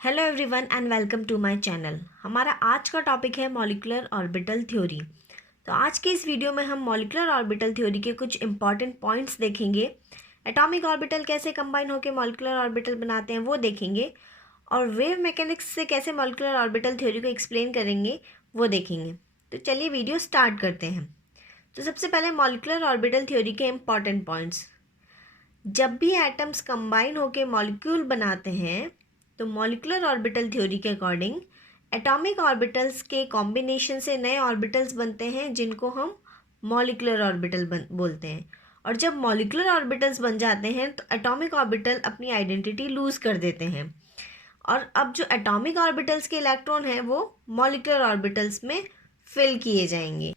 Hello everyone and welcome to my channel. हमारा आज का टॉपिक है मॉलिक्यूलर ऑर्बिटल थ्योरी। तो आज के इस वीडियो में हम मॉलिक्यूलर ऑर्बिटल थ्योरी के कुछ इंपॉर्टेंट पॉइंट्स देखेंगे। एटॉमिक ऑर्बिटल कैसे कंबाइन होकर मॉलिक्यूलर ऑर्बिटल बनाते हैं वो देखेंगे, और वेव मैकेनिक्स से कैसे मॉलिक्यूलर ऑर्बिटल थ्योरी को एक्सप्लेन करेंगे वो देखेंगे। तो चलिए वीडियो स्टार्ट करते हैं। तो सबसे पहले मॉलिक्यूलर ऑर्बिटल थ्योरी के इंपॉर्टेंट पॉइंट्स। जब भी एटम्स कंबाइन होकर मॉलिक्यूल बनाते हैं तो मॉलिक्यूलर ऑर्बिटल थ्योरी के अकॉर्डिंग एटॉमिक ऑर्बिटल्स के कॉम्बिनेशन से नए ऑर्बिटल्स बनते हैं जिनको हम मॉलिक्यूलर ऑर्बिटल बोलते हैं। और जब मॉलिक्यूलर ऑर्बिटल्स बन जाते हैं तो एटॉमिक ऑर्बिटल अपनी आइडेंटिटी लूज़ कर देते हैं, और अब जो एटॉमिक ऑर्बिटल्स के इलेक्ट्रॉन हैं वो मॉलिक्यूलर ऑर्बिटल्स में फिल किए जाएंगे।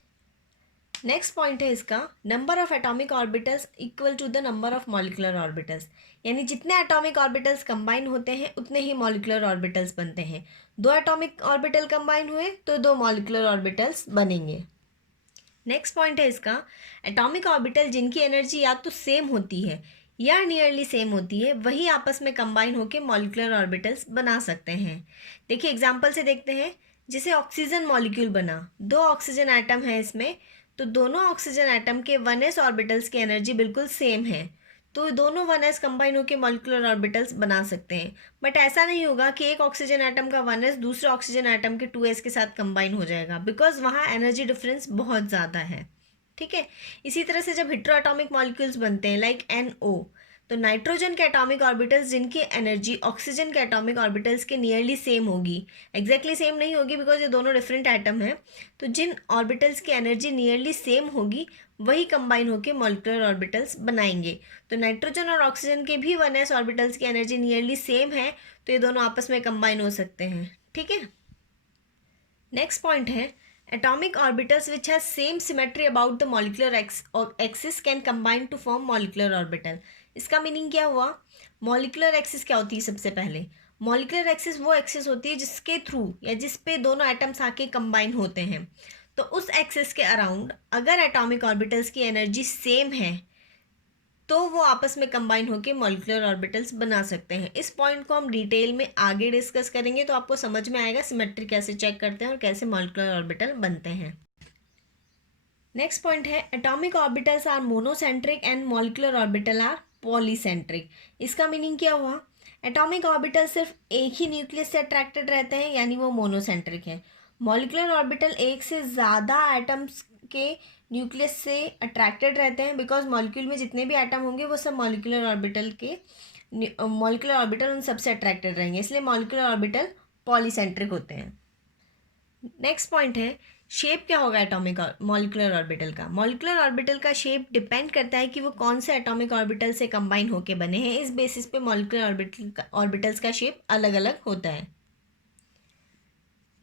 नेक्स्ट पॉइंट है इसका, number of atomic orbitals equal to the number of molecular orbitals. यानी जितने एटॉमिक ऑर्बिटल्स कंबाइन होते हैं उतने ही मॉलिक्यूलर ऑर्बिटल्स बनते हैं। दो एटॉमिक ऑर्बिटल कंबाइन हुए तो दो मॉलिक्यूलर ऑर्बिटल्स बनेंगे। नेक्स्ट पॉइंट है इसका, एटॉमिक ऑर्बिटल जिनकी एनर्जी या तो सेम होती है या नियरली सेम होती है वही आपस में कंबाइन होकर मॉलिक्यूलर ऑर्बिटल्स बना सकते हैं। देखिए एग्जांपल से देखते हैं। जैसे ऑक्सीजन मॉलिक्यूल बना, दो ऑक्सीजन एटम है इसमें, तो दोनों ऑक्सीजन एटम के 1s ऑर्बिटल्स की एनर्जी बिल्कुल सेम है, तो दोनों 1s कंबाइन होकर मॉलिक्यूलर ऑर्बिटल्स बना सकते हैं। बट ऐसा नहीं होगा कि एक ऑक्सीजन एटम का 1s दूसरे ऑक्सीजन एटम के 2s के साथ कंबाइन हो जाएगा, बिकॉज वहाँ एनर्जी डिफरेंस बहुत ज़्यादा है। ठीक है। इसी तरह से जब हेटेरो एटॉमिक मॉलिक्यूल्स बनते हैं लाइक NO, तो नाइट्रोजन के एटॉमिक ऑर्बिटल्स जिनकी एनर्जी ऑक्सीजन के एटॉमिक ऑर्बिटल्स के नियरली सेम होगी, एग्जैक्टली सेम नहीं होगी बिकॉज ये दोनों डिफरेंट एटम हैं, तो जिन ऑर्बिटल्स की एनर्जी नियरली सेम होगी वही कंबाइन होकर मॉलिक्यूलर ऑर्बिटल्स बनाएंगे। तो नाइट्रोजन और ऑक्सीजन के भी 1s ऑर्बिटल्स की एनर्जी नियरली सेम है, तो ये दोनों आपस में कंबाइन हो सकते हैं। ठीक है। नेक्स्ट पॉइंट है, atomic orbitals which has same symmetry about the molecular axis can combine to form molecular orbital। इसका मीनिंग क्या हुआ? मॉलिकुलर एक्सिस क्या होती है? सबसे पहले मॉलिकुलर एक्सिस वो एक्सिस होती है जिसके थ्रू या जिस पे दोनों एटम्स आके कंबाइन होते हैं। तो उस एक्सिस के अराउंड अगर एटॉमिक ऑर्बिटल्स की एनर्जी सेम है तो वो आपस में कंबाइन होकर मॉलिक्यूलर ऑर्बिटल्स बना सकते हैं। इस पॉइंट को हम डिटेल में आगे डिस्कस करेंगे तो आपको समझ में आएगा सिमेट्री कैसे चेक करते हैं और कैसे मॉलिक्यूलर ऑर्बिटल बनते हैं। नेक्स्ट पॉइंट है, atomic orbitals are monocentric and molecular orbital are polycentric. इसका मीनिंग क्या हुआ? एटॉमिक ऑर्बिटल सिर्फ एक ही न्यूक्लियस से अट्रैक्टेड रहते हैं यानी वो मोनोसेंट्रिक है। मॉलिक्यूलर ऑर्बिटल एक से ज़्यादा एटम्स के न्यूक्लियस से अट्रैक्टेड रहते हैं, बिकॉज मॉलिक्यूल में जितने भी एटम होंगे वो सब मॉलिक्यूलर ऑर्बिटल उन सबसे अट्रैक्टेड रहेंगे, इसलिए मॉलिक्यूलर ऑर्बिटल पॉलीसेंट्रिक होते हैं। नेक्स्ट पॉइंट है, शेप क्या होगा एटॉमिक मॉलिक्यूलर ऑर्बिटल का? मॉलिक्यूलर ऑर्बिटल का शेप डिपेंड करता है कि वो कौन से एटॉमिक ऑर्बिटल से कंबाइन होके बने हैं। इस बेसिस पे मॉलिक्यूलर ऑर्बिटल्स का शेप अलग अलग होता है।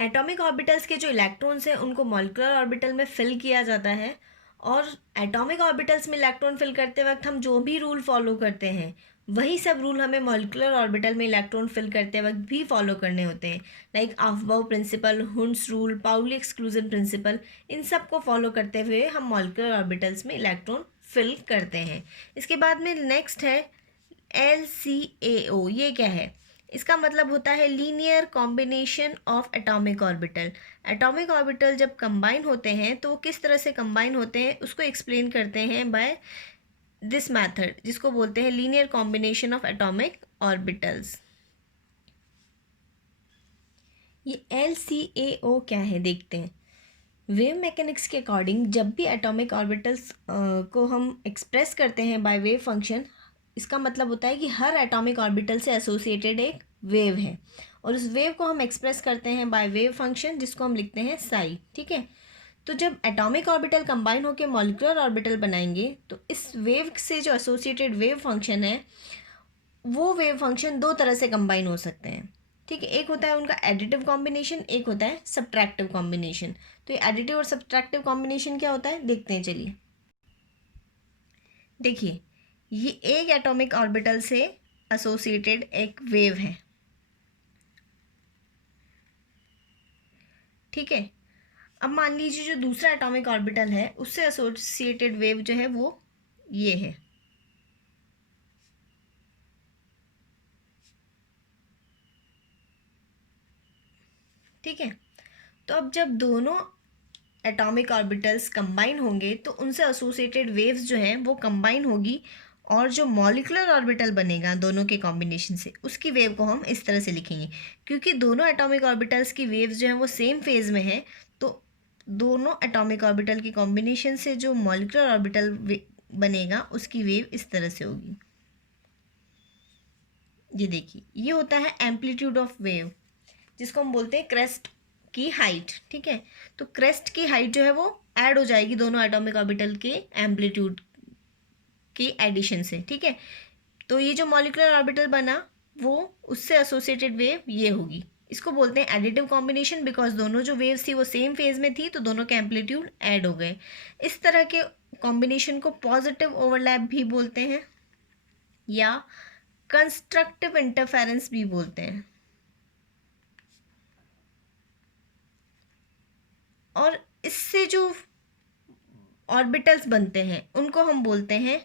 एटॉमिक ऑर्बिटल्स के जो इलेक्ट्रॉन्स हैं उनको मॉलिक्यूलर ऑर्बिटल में फिल किया जाता है, और एटॉमिक ऑर्बिटल्स में इलेक्ट्रॉन फिल करते वक्त हम जो भी रूल फॉलो करते हैं वही सब रूल हमें मॉलिक्यूलर ऑर्बिटल में इलेक्ट्रॉन फिल करते वक्त भी फॉलो करने होते हैं, like aufbau principle, Hund's rule, Pauli exclusion principle. इन सब को फॉलो करते हुए हम मॉलिक्यूलर ऑर्बिटल्स में इलेक्ट्रॉन फिल करते हैं। इसके बाद में नेक्स्ट है LCAO। ये क्या है? इसका मतलब होता है linear combination of atomic orbital. Atomic orbital जब कंबाइन होते हैं तो वो किस तरह से कंबाइन होते हैं उसको एक्सप्लेन करते हैं बाय दिस मेथड, जिसको बोलते हैं linear combination of atomic orbitals. ये LCAO क्या है देखते हैं। वेव मैकेनिक्स के अकॉर्डिंग जब भी एटॉमिक ऑर्बिटल्स को हम एक्सप्रेस करते हैं बाय वेव फंक्शन, इसका मतलब होता है कि हर एटॉमिक ऑर्बिटल से एसोसिएटेड एक वेव है, और उस वेव को हम एक्सप्रेस करते हैं बाय वेव फंक्शन जिसको हम लिखते हैं साई। ठीक है। तो जब एटॉमिक ऑर्बिटल कंबाइन होकर मॉलिक्यूलर ऑर्बिटल बनाएंगे तो इस वेव से जो एसोसिएटेड वेव फंक्शन है वो वेव फंक्शन दो तरह से कंबाइन हो सकते हैं। ठीक है। एक होता है उनका एडिटिव कॉम्बिनेशन, एक होता है सब्ट्रैक्टिव कॉम्बिनेशन। तो ये एडिटिव और सब्ट्रैक्टिव कॉम्बिनेशन क्या होता है देखते हैं। चलिए देखिए, ये एक एटॉमिक ऑर्बिटल से एसोसिएटेड एक वेव है। ठीक है। अब मान लीजिए जो दूसरा एटॉमिक ऑर्बिटल है उससे एसोसिएटेड वेव जो है वो ये है। ठीक है। तो अब जब दोनों एटॉमिक ऑर्बिटल्स कंबाइन होंगे तो उनसे एसोसिएटेड वेव्स जो हैं वो कंबाइन होगी, और जो मॉलिक्यूलर ऑर्बिटल बनेगा दोनों के कॉम्बिनेशन से, उसकी वेव को हम इस तरह से लिखेंगे। क्योंकि दोनों एटॉमिक ऑर्बिटल्स की वेव्स जो हैं वो सेम फेज में हैं, तो दोनों एटॉमिक ऑर्बिटल के कॉम्बिनेशन से जो मॉलिक्यूलर ऑर्बिटल बनेगा उसकी वेव इस तरह से होगी। ये देखिए, ये होता है एम्पलीट्यूड ऑफ वेव, जिसको हम बोलते हैं क्रेस्ट की हाइट। ठीक है, तो क्रेस्ट की हाइट जो है वो ऐड हो जाएगी दोनों एटॉमिक ऑर्बिटल के एम्पलीट्यूड की एडिशन से। ठीक है, तो ये जो मॉलिक्यूलर ऑर्बिटल बना वो उससे एसोसिएटेड वेव ये होगी। इसको बोलते हैं एडिटिव कॉम्बिनेशन, बिकॉज दोनों जो वेव्स थी वो सेम फेज में थी, तो दोनों के एम्पलीट्यूड ऐड हो गए। इस तरह के कॉम्बिनेशन को पॉजिटिव ओवरलैप भी बोलते हैं या कंस्ट्रक्टिव इंटरफेरेंस भी बोलते हैं। और इससे जो ऑर्बिटल्स बनते हैं उनको हम बोलते हैं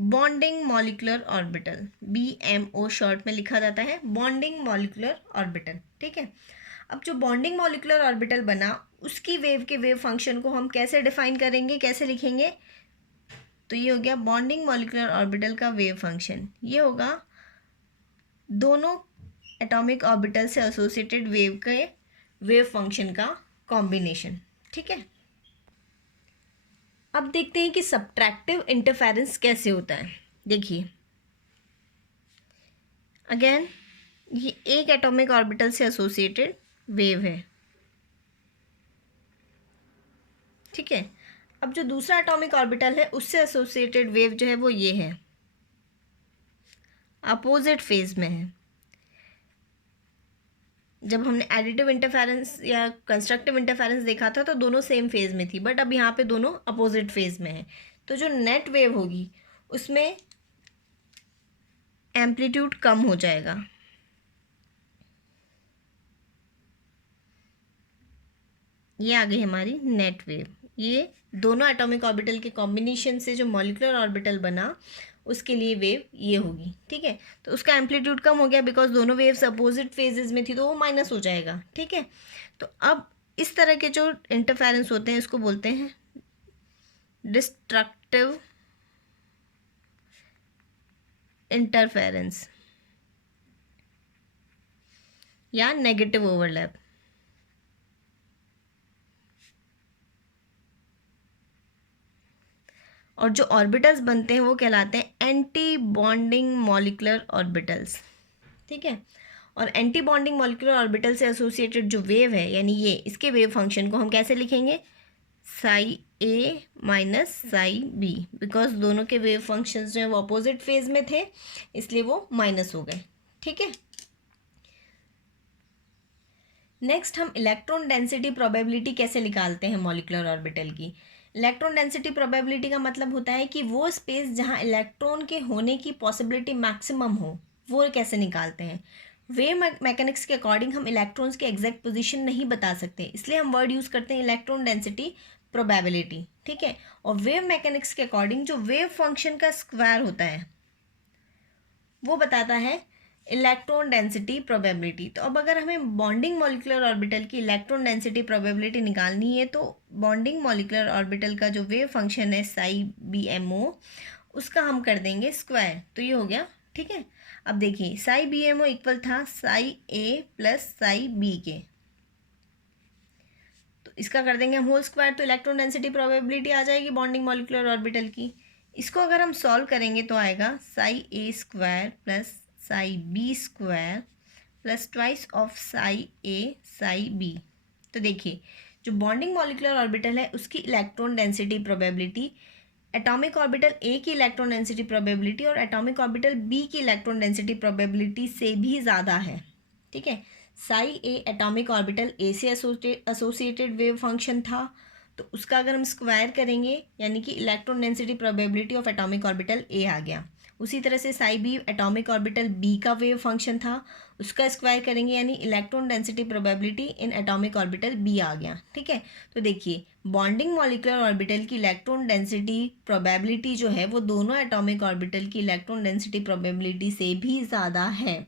bonding molecular orbital, BMO short में लिखा जाता है, बॉन्डिंग मॉलिक्यूलर ऑर्बिटल। ठीक है, अब जो बॉन्डिंग मॉलिक्यूलर ऑर्बिटल बना उसकी वेव के वेव फंक्शन को हम कैसे डिफाइन करेंगे, कैसे लिखेंगे? तो ये हो गया बॉन्डिंग मॉलिक्यूलर ऑर्बिटल का वेव फंक्शन, ये होगा दोनों एटॉमिक ऑर्बिटल से एसोसिएटेड वेव के वेव फंक्शन का कॉम्बिनेशन। ठीक है, अब देखते हैं कि सब्ट्रैक्टिव इंटरफेरेंस कैसे होता है। देखिए, अगेन ये एक एटॉमिक ऑर्बिटल से एसोसिएटेड वेव है। ठीक है, अब जो दूसरा एटॉमिक ऑर्बिटल है उससे एसोसिएटेड वेव जो है वो ये है, अपोजिट फेज में है। जब हमने एडिटिव इंटरफेरेंस या कंस्ट्रक्टिव इंटरफेरेंस देखा था तो दोनों सेम फेज में थी, बट अब यहाँ पे दोनों अपोजिट फेज में है। तो जो नेट वेव होगी उसमें एम्पलीट्यूड कम हो जाएगा। ये आ गई हमारी नेट वेव। ये दोनों एटॉमिक ऑर्बिटल के कॉम्बिनेशन से जो मॉलिक्यूलर ऑर्बिटल बना उसके लिए वेव ये होगी। ठीक है, तो उसका एम्पलीट्यूड कम हो गया बिकॉज दोनों वेव्स अपोजिट फेजेस में थी, तो वो माइनस हो जाएगा। ठीक है, तो अब इस तरह के जो इंटरफेरेंस होते हैं इसको बोलते हैं डिस्ट्रक्टिव इंटरफेरेंस या नेगेटिव ओवरलैप। और जो ऑर्बिटल्स बनते हैं वो कहलाते हैं एंटी बॉन्डिंग मॉलिक्यूलर ऑर्बिटल्स। ठीक है, और एंटी बॉन्डिंग मॉलिक्यूलर ऑर्बिटल से एसोसिएटेड जो वेव है, यानी ये इसके वेव फंक्शन को हम कैसे लिखेंगे? Sai A minus psi B, because दोनों के वेव फंक्शंस जो है वो अपोजिट फेज में थे, इसलिए वो माइनस हो गए। ठीक है, नेक्स्ट हम इलेक्ट्रॉन डेंसिटी प्रोबेबिलिटी कैसे निकालते हैं मॉलिक्यूलर ऑर्बिटल की। इलेक्ट्रॉन डेंसिटी प्रोबेबिलिटी का मतलब होता है कि वो स्पेस जहाँ इलेक्ट्रॉन के होने की पॉसिबिलिटी मैक्सिमम हो, वो कैसे निकालते हैं। वेव मैकेनिक्स के अकॉर्डिंग हम इलेक्ट्रॉन्स की एग्जैक्ट पोजीशन नहीं बता सकते, इसलिए हम वर्ड यूज़ करते हैं इलेक्ट्रॉन डेंसिटी प्रोबेबिलिटी। ठीक है, और वेव मैकेनिक्स के अकॉर्डिंग जो वेव फंक्शन का स्क्वायर होता है वो बताता है इलेक्ट्रॉन डेंसिटी प्रोबेबिलिटी। तो अब अगर हमें बॉन्डिंग मॉलिक्यूलर ऑर्बिटल की इलेक्ट्रॉन डेंसिटी प्रोबेबिलिटी निकालनी है, तो बॉन्डिंग मॉलिक्यूलर ऑर्बिटल का जो वेव फंक्शन है साई BMO, उसका हम कर देंगे स्क्वायर, तो ये हो गया। ठीक है, अब देखिए साई BMO इक्वल था Sai A plus psi B के, तो इसका कर देंगे हम होल स्क्वायर, तो इलेक्ट्रॉन डेंसिटी प्रोबेबिलिटी आ जाएगी बॉन्डिंग मॉलिक्यूलर ऑर्बिटल की। इसको अगर हम सॉल्व करेंगे तो आएगा Sai A square plus Sai B square plus twice of Sai A Sai B। तो देखिए, जो बॉन्डिंग मॉलिक्यूलर ऑर्बिटल है उसकी electron density probability atomic orbital A की इलेक्ट्रॉन डेंसिटी प्रोबेबिलिटी और एटॉमिक ऑर्बिटल B की इलेक्ट्रॉन डेंसिटी प्रोबेबिलिटी से भी ज़्यादा है। ठीक है, Sai A atomic orbital A से एसोसिएटेड वेव फंक्शन था, तो उसका अगर हम स्क्वायर करेंगे यानी कि electron density probability of atomic orbital A आ गया। उसी तरह से Sai B atomic orbital B का वेव फंक्शन था, उसका स्क्वायर करेंगे यानी electron density probability in atomic orbital B आ गया। ठीक है, तो देखिए बॉन्डिंग मॉलिक्यूलर ऑर्बिटल की इलेक्ट्रॉन डेंसिटी प्रोबेबिलिटी जो है वो दोनों एटॉमिक ऑर्बिटल की इलेक्ट्रॉन डेंसिटी प्रोबेबिलिटी से भी ज़्यादा है,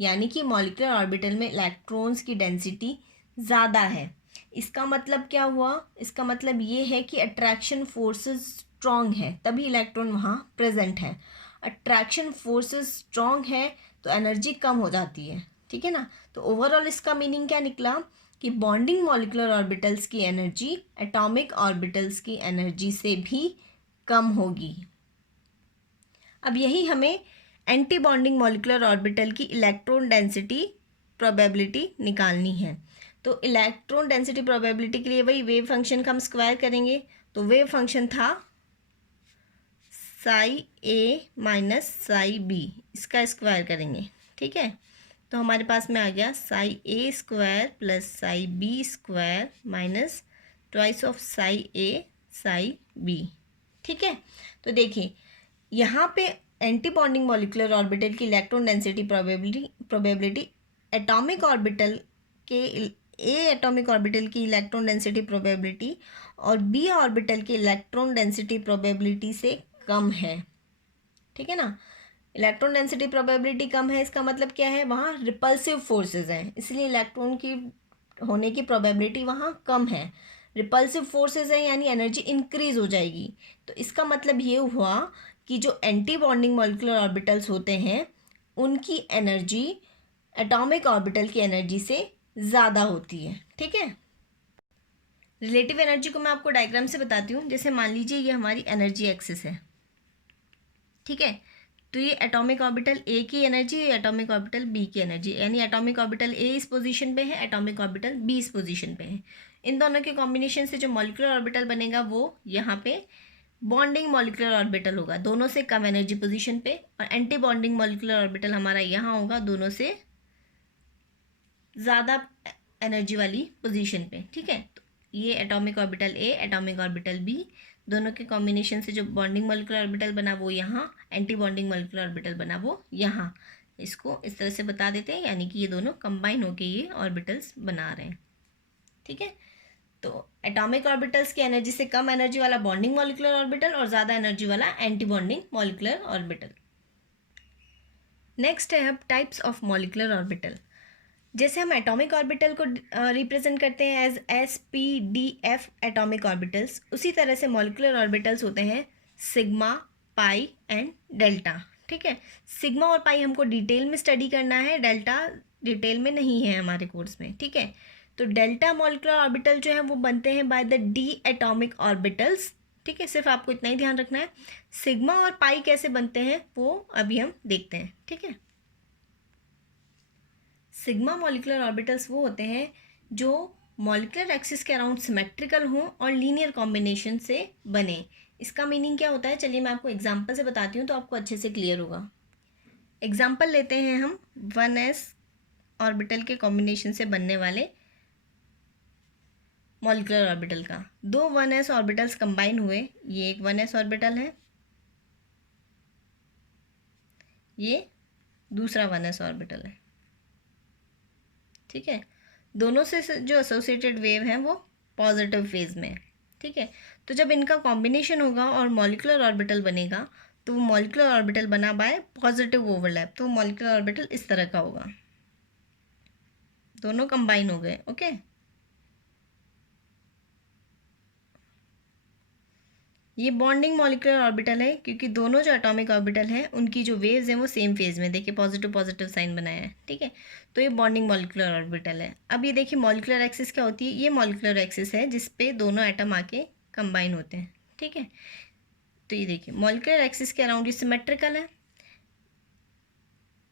यानी कि मॉलिक्यूलर ऑर्बिटल में इलेक्ट्रॉन्स की डेंसिटी ज़्यादा है। इसका मतलब क्या हुआ? इसका मतलब ये है कि अट्रैक्शन फोर्सेस स्ट्रॉन्ग है, तभी इलेक्ट्रॉन वहाँ प्रेजेंट है। अट्रैक्शन फोर्सेस स्ट्रॉन्ग है तो एनर्जी कम हो जाती है, ठीक है ना। तो ओवरऑल इसका मीनिंग क्या निकला कि बॉन्डिंग मॉलिक्यूलर ऑर्बिटल्स की एनर्जी एटॉमिक ऑर्बिटल्स की एनर्जी से भी कम होगी। अब यही हमें एंटी बॉन्डिंग मॉलिक्यूलर ऑर्बिटल की इलेक्ट्रॉन डेंसिटी प्रोबेबिलिटी निकालनी है। तो इलेक्ट्रॉन डेंसिटी प्रोबेबिलिटी के लिए वही वेव फंक्शन का हम स्क्वायर करेंगे। तो वेव फंक्शन था psi A minus psi B, इसका स्क्वायर करेंगे, ठीक है। तो हमारे पास में आ गया psi A square plus psi B square minus twice of psi A psi B, ठीक है। तो देखिए यहाँ पे एंटी बॉन्डिंग मॉलिक्यूलर ऑर्बिटल की electron density probability atomic orbital के ए एटॉमिक ऑर्बिटल की इलेक्ट्रॉन डेंसिटी प्रोबेबिलिटी और बी ऑर्बिटल की इलेक्ट्रॉन डेंसिटी प्रोबेबिलिटी से कम है, ठीक है ना। इलेक्ट्रॉन डेंसिटी प्रोबेबिलिटी कम है, इसका मतलब क्या है? वहाँ रिपल्सिव फोर्सेस हैं, इसलिए इलेक्ट्रॉन की होने की प्रोबेबिलिटी वहाँ कम है। रिपल्सिव फोर्सेस है यानी एनर्जी इंक्रीज हो जाएगी। तो इसका मतलब ये हुआ कि जो एंटी बॉन्डिंग मॉलिक्यूलर ऑर्बिटल्स होते हैं उनकी एनर्जी एटॉमिक ऑर्बिटल की एनर्जी से ज़्यादा होती है, ठीक है। रिलेटिव एनर्जी को मैं आपको डायग्राम से बताती हूँ। जैसे मान लीजिए ये हमारी एनर्जी एक्सिस है, ठीक है। तो ये एटॉमिक ऑर्बिटल ए की एनर्जी, एटॉमिक ऑर्बिटल बी की एनर्जी, यानी एटॉमिक ऑर्बिटल ए इस पोजीशन पे है, एटॉमिक ऑर्बिटल बी इस पोजीशन पे है। इन दोनों के कॉम्बिनेशन से जो मॉलिक्यूलर ऑर्बिटल बनेगा वो यहाँ पे बॉन्डिंग मॉलिक्यूलर ऑर्बिटल होगा, दोनों से कम एनर्जी पोजीशन पे। और एंटी बॉन्डिंग मॉलिक्यूलर ऑर्बिटल हमारा यहाँ होगा, दोनों से ज़्यादा एनर्जी वाली पोजीशन पे, ठीक है। तो ये एटॉमिक ऑर्बिटल ए, एटॉमिक ऑर्बिटल बी, दोनों के कॉम्बिनेशन से जो बॉन्डिंग मॉलिक्यूलर ऑर्बिटल बना वो यहाँ, एंटी बॉन्डिंग मॉलिक्यूलर ऑर्बिटल बना वो यहाँ। इसको इस तरह से बता देते हैं, यानी कि ये दोनों कंबाइन होके ये ऑर्बिटल्स बना रहे हैं, ठीक है। तो एटॉमिक ऑर्बिटल्स की एनर्जी से कम एनर्जी वाला बॉन्डिंग मॉलिक्यूलर ऑर्बिटल और ज़्यादा एनर्जी वाला anti bonding molecular orbital. Next है अब टाइप्स ऑफ मॉलिक्यूलर ऑर्बिटल। जैसे हम एटॉमिक ऑर्बिटल को रिप्रेजेंट करते हैं as s p d f atomic orbitals, उसी तरह से मॉलिक्यूलर ऑर्बिटल्स होते हैं सिग्मा, पाई एंड डेल्टा, ठीक है। सिग्मा और पाई हमको डिटेल में स्टडी करना है, डेल्टा डिटेल में नहीं है हमारे कोर्स में, ठीक है। तो डेल्टा मॉलिक्यूलर ऑर्बिटल जो है वो बनते हैं by the D atomic orbitals, ठीक है। सिर्फ आपको इतना ही ध्यान रखना है। सिग्मा और पाई कैसे बनते हैं वो अभी हम देखते हैं, ठीक है। सिग्मा मॉलिक्यूलर ऑर्बिटल्स वो होते हैं जो मॉलिक्यूलर एक्सिस के अराउंड सिमेट्रिकल हों और लीनियर कॉम्बिनेशन से बने। इसका मीनिंग क्या होता है, चलिए मैं आपको एग्जांपल से बताती हूँ तो आपको अच्छे से क्लियर होगा। एग्जांपल लेते हैं हम 1s ऑर्बिटल के कॉम्बिनेशन से बनने वाले मॉलिक्यूलर ऑर्बिटल का। दो 1s ऑर्बिटल्स कंबाइन हुए, ये एक 1s ऑर्बिटल है, ये दूसरा 1s ऑर्बिटल है, ठीक है। दोनों से जो एसोसिएटेड वेव हैं वो पॉजिटिव फेज में है, ठीक है। तो जब इनका कॉम्बिनेशन होगा और मॉलिक्यूलर ऑर्बिटल बनेगा तो वो मॉलिक्यूलर ऑर्बिटल बना बाय पॉजिटिव ओवरलैप, तो मॉलिक्यूलर ऑर्बिटल इस तरह का होगा, दोनों कंबाइन हो गए, ओके। ये बॉन्डिंग मॉलिक्यूलर ऑर्बिटल है क्योंकि दोनों जो एटॉमिक ऑर्बिटल हैं उनकी जो वेव्स हैं वो सेम फेज में, देखिए पॉजिटिव पॉजिटिव साइन बनाया है, ठीक है। तो ये बॉन्डिंग मॉलिक्यूलर ऑर्बिटल है। अब ये देखिए मॉलिक्यूलर एक्सिस क्या होती है, ये मॉलिक्यूलर एक्सिस है जिस पे दोनों एटम आके कंबाइन होते हैं, ठीक है। तो ये देखिए मॉलिक्यूलर एक्सिस के अराउंड ये सिमेट्रिकल है,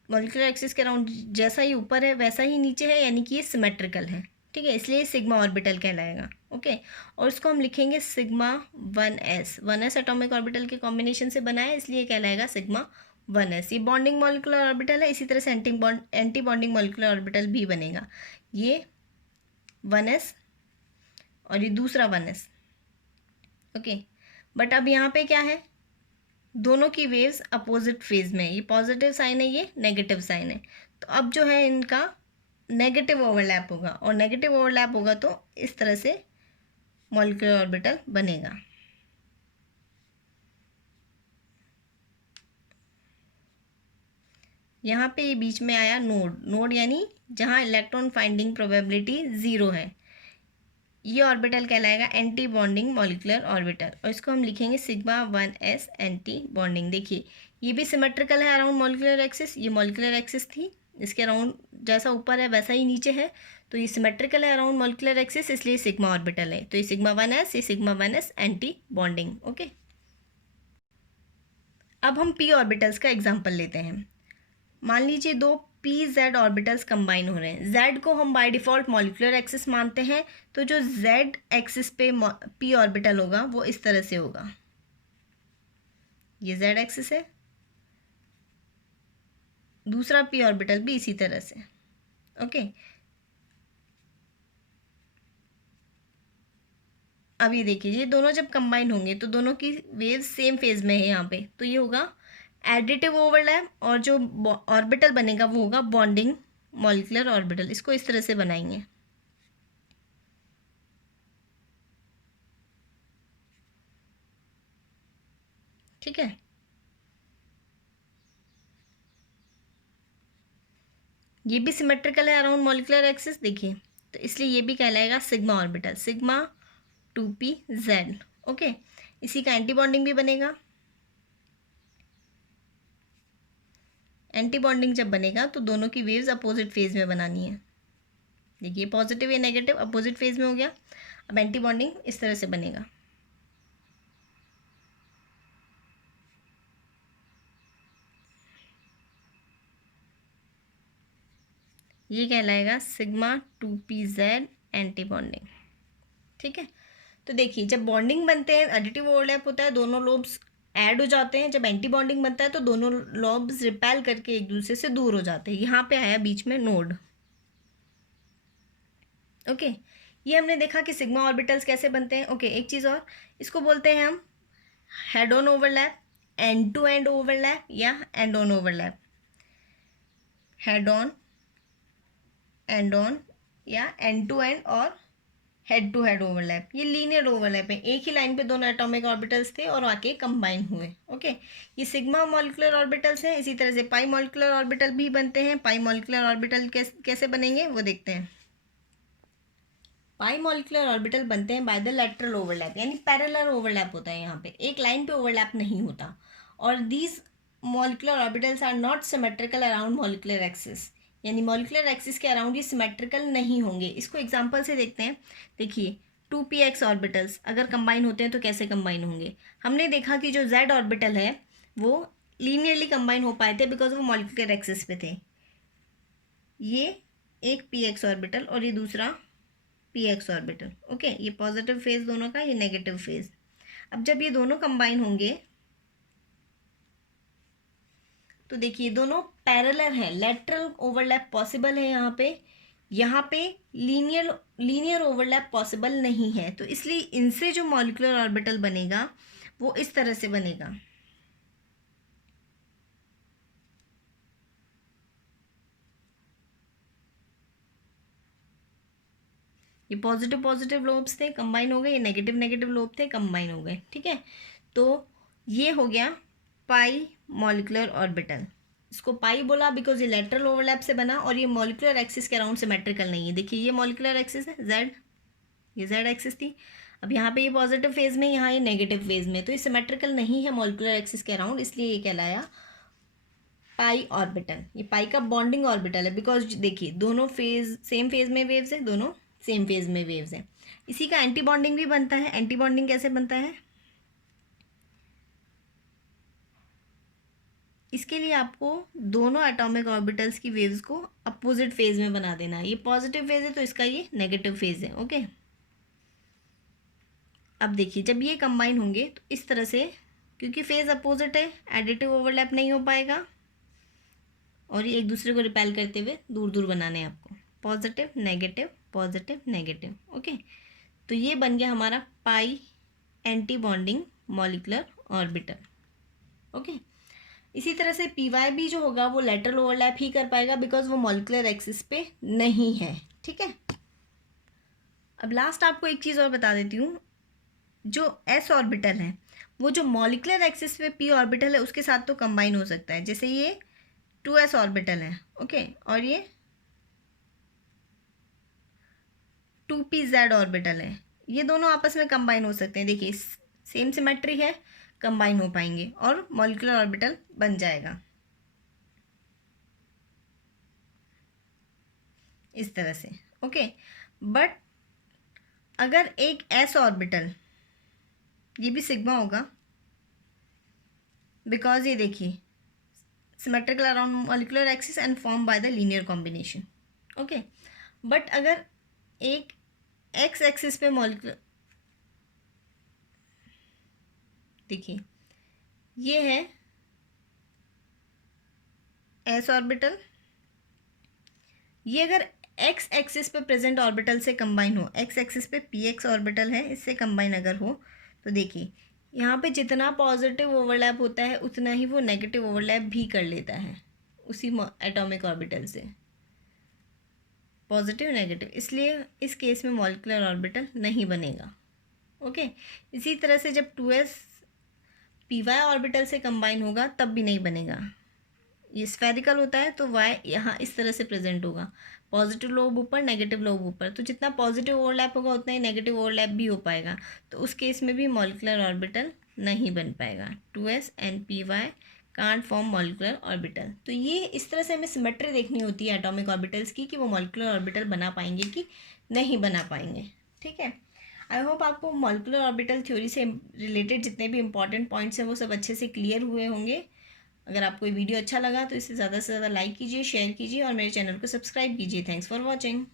मॉलिक्यूलर एक्सिस के अराउंड जैसा ही ऊपर है वैसा ही नीचे है, यानी कि ये सिमेट्रिकल है, ठीक है। इसलिए सिग्मा ऑर्बिटल कहलाएगा, ओके। और इसको हम लिखेंगे sigma 1s, 1s atomic orbital के कॉम्बिनेशन से बना है इसलिए कहलाएगा सिग्मा 1s। ये बॉन्डिंग मॉलिक्यूलर ऑर्बिटल है, इसी तरह से एंटी बॉन्डिंग मॉलिक्यूलर ऑर्बिटल भी बनेगा, ये 1s और ये दूसरा 1s, ओके। बट अब यहाँ पे क्या है, दोनों की वेव्स अपोजिट फेज में, ये पॉजिटिव साइन है, ये नेगेटिव साइन है। तो अब जो है इनका नेगेटिव ओवरलैप होगा, और नेगेटिव ओवरलैप होगा तो इस तरह से मॉलिक्यूलर ऑर्बिटल बनेगा। यहाँ पे ये बीच में आया नोड, नोड यानी जहाँ इलेक्ट्रॉन फाइंडिंग प्रोबेबिलिटी 0 है, ये ऑर्बिटल कहलाएगा एंटी बॉन्डिंग मॉलिक्यूलर ऑर्बिटल, और इसको हम लिखेंगे सिग्मा 1s एंटी बॉन्डिंग। देखिए ये भी सिमेट्रिकल है अराउंड मॉलिक्यूलर एक्सिस, ये मॉलिक्यूलर एक्सिस थी, इसके अराउंड जैसा ऊपर है वैसा ही नीचे है, तो ये सिमेट्रिकल है अराउंड मॉलिक्यूलर एक्सिस, इसलिए सिग्मा ऑर्बिटल है। तो ये सिग्मा 1s, ये sigma 1s anti bonding. Okay, अब हम पी ऑर्बिटल्स का एग्जाम्पल लेते हैं। मान लीजिए दो पी जेड ऑर्बिटल्स कंबाइन हो रहे हैं। जेड को हम बाय डिफ़ॉल्ट मॉलिक्यूलर एक्सिस मानते हैं, तो जो जेड एक्सिस पे पी ऑर्बिटल होगा वो इस तरह से होगा, ये जेड एक्सिस है, दूसरा पी ऑर्बिटल भी इसी तरह से। ओके, अब ये देखिए ये दोनों जब कंबाइन होंगे तो दोनों की वेव्स सेम फेज में है यहाँ पे, तो ये होगा एडिटिव ओवरलैप, और जो ऑर्बिटल बनेगा वो होगा बॉन्डिंग मॉलिक्यूलर ऑर्बिटल। इसको इस तरह से बनाएंगे, ठीक है। ये भी सिमेट्रिकल है अराउंड मॉलिक्यूलर एक्सिस, देखिए, तो इसलिए ये भी कहलाएगा sigma orbital, sigma 2p z। Okay, इसी का एंटी बॉन्डिंग भी बनेगा। एंटी बॉन्डिंग जब बनेगा तो दोनों की वेव्स अपोजिट फेज में बनानी है। देखिए पॉजिटिव या नेगेटिव अपोजिट फेज में हो गया। अब एंटी बॉन्डिंग इस तरह से बनेगा, ये कहलाएगा sigma 2p z anti bonding, ठीक है। तो देखिए जब बॉन्डिंग बनते हैं, एडिटिव ओवरलैप होता है, दोनों लोब्स ऐड हो जाते हैं। जब एंटी बॉन्डिंग बनता है तो दोनों लोब्स रिपेल करके एक दूसरे से दूर हो जाते हैं। यहाँ पे आया बीच में नोड। ओके, ये हमने देखा कि सिग्मा ऑर्बिटल्स कैसे बनते हैं। ओके, एक चीज़ और, इसको बोलते हैं हम head on overlap, end to end overlap या end on overlap. Head on या एंड टू एंड और हेड टू हेड ओवरलैप। ये लीनियर ओवरलैप है, एक ही लाइन पे दोनों एटॉमिक ऑर्बिटल्स थे और आके कंबाइन हुए। ओके, ये सिग्मा मॉलिक्यूलर ऑर्बिटल्स हैं। इसी तरह से पाई मॉलिक्यूलर ऑर्बिटल भी बनते हैं। पाई मॉलिक्यूलर ऑर्बिटल कैसे बनेंगे वो देखते हैं। पाई मॉलिक्यूलर ऑर्बिटल बनते हैं बाय द लेटरल ओवरलैप, यानी पैरेलल ओवरलैप होता है, यहाँ पे एक लाइन पे ओवरलैप नहीं होता। और these molecular orbitals are not symmetrical around molecular axis, यानी मॉलिक्यूलर एक्सिस के अराउंड ये सिमेट्रिकल नहीं होंगे। इसको एग्जांपल से देखते हैं। देखिए 2px ऑर्बिटल्स अगर कंबाइन होते हैं तो कैसे कंबाइन होंगे। हमने देखा कि जो z ऑर्बिटल है वो लीनियरली कंबाइन हो पाए थे बिकॉज वो मॉलिक्यूलर एक्सिस पे थे। ये एक px ऑर्बिटल और ये दूसरा px ऑर्बिटल। ओके, ये पॉजिटिव फेज दोनों का, ये नेगेटिव फेज। अब जब ये दोनों कंबाइन होंगे तो देखिए दोनों पैरेलल हैं, लेटरल ओवरलैप पॉसिबल है यहाँ पे लीनियर ओवरलैप पॉसिबल नहीं है। तो इसलिए इनसे जो मॉलिक्यूलर ऑर्बिटल बनेगा वो इस तरह से बनेगा। ये पॉजिटिव पॉजिटिव लोब्स थे, कंबाइन हो गए, ये नेगेटिव नेगेटिव लोब थे, कंबाइन हो गए, ठीक है। तो ये हो गया पाई मॉलिक्यूलर ऑर्बिटल। इसको पाई बोला बिकॉज ये लेटरल ओवरलैप से बना और ये मॉलिक्यूलर एक्सिस के अराउंड सिमेट्रिकल नहीं है। देखिए ये मॉलिक्यूलर एक्सिस है जेड, ये जेड एक्सिस थी। अब यहाँ पे ये पॉजिटिव फेज में, यहाँ ये नेगेटिव फेज में, तो ये सिमेट्रिकल नहीं है मॉलिक्यूलर एक्सिस के अराउंड, इसलिए ये कहलाया पाई ऑर्बिटल। ये पाई का बॉन्डिंग ऑर्बिटल है बिकॉज देखिए दोनों फेज सेम फेज में वेव्स हैं, दोनों सेम फेज में वेव्स हैं। इसी का एंटी बॉन्डिंग भी बनता है। एंटी बॉन्डिंग कैसे बनता है, इसके लिए आपको दोनों एटॉमिक ऑर्बिटल्स की वेव्स को अपोजिट फेज में बना देना है। ये पॉजिटिव फेज है तो इसका ये नेगेटिव फेज है। ओके, अब देखिए जब ये कंबाइन होंगे तो इस तरह से, क्योंकि फेज अपोजिट है एडिटिव ओवरलैप नहीं हो पाएगा और ये एक दूसरे को रिपेल करते हुए दूर दूर बनाने हैं आपको, positive negative positive negative. Okay, तो ये बन गया हमारा pi anti bonding molecular orbital. Okay, इसी तरह से पी वाई भी जो होगा वो लेटरल ओवरलैप ही कर पाएगा बिकॉज वो मॉलिक्यूलर एक्सिस पे नहीं है, ठीक है। अब लास्ट आपको एक चीज़ और बता देती हूँ, जो एस ऑर्बिटल है वो जो मॉलिक्यूलर एक्सिस पे पी ऑर्बिटल है उसके साथ तो कंबाइन हो सकता है। जैसे ये 2s ऑर्बिटल है, ओके, और ये 2pz ऑर्बिटल है। ये दोनों आपस में कंबाइन हो सकते हैं, देखिए सेम सिमेट्री है, कंबाइन हो पाएंगे और मॉलिक्यूलर ऑर्बिटल बन जाएगा इस तरह से, ओके। बट अगर एक s ऑर्बिटल, ये भी सिग्मा होगा बिकॉज ये देखिए symmetrical around molecular axis and form by the linear combination, okay. But अगर एक एक्स एक्सिस पे मॉलिक्यूलर, देखिए ये है एस ऑर्बिटल, ये अगर एक्स एक्सिस पे प्रेजेंट ऑर्बिटल से कंबाइन हो, एक्स एक्सिस पे पी एक्स ऑर्बिटल है, इससे कंबाइन अगर हो तो देखिए यहाँ पे जितना पॉजिटिव ओवरलैप होता है उतना ही वो नेगेटिव ओवरलैप भी कर लेता है उसी एटॉमिक ऑर्बिटल से, पॉजिटिव नेगेटिव, इसलिए इस केस में मॉलिक्यूलर ऑर्बिटल नहीं बनेगा, ओके। इसी तरह से जब 2s पी वाई ऑर्बिटल से कंबाइन होगा तब भी नहीं बनेगा। ये स्फेरिकल होता है तो y यहाँ इस तरह से प्रेजेंट होगा, पॉजिटिव लोब ऊपर नेगेटिव लोब ऊपर, तो जितना पॉजिटिव ओवरलैप होगा उतना ही नेगेटिव ओवरलैप भी हो पाएगा, तो उस केस में भी मॉलिक्यूलर ऑर्बिटल नहीं बन पाएगा। 2s and P why can't form molecular orbital. तो ये इस तरह से हमें सिमेट्री देखनी होती है एटॉमिक ऑर्बिटल्स की कि वो मॉलिक्यूलर ऑर्बिटल बना पाएंगे कि नहीं बना पाएंगे, ठीक है। आई होप आपको मॉलिक्यूलर ऑर्बिटल थ्योरी से रिलेटेड जितने भी इंपॉर्टेंट पॉइंट्स हैं वो सब अच्छे से क्लियर हुए होंगे। अगर आपको ये वीडियो अच्छा लगा तो इसे ज़्यादा से ज़्यादा लाइक कीजिए, शेयर कीजिए और मेरे चैनल को सब्सक्राइब कीजिए। Thanks for watching.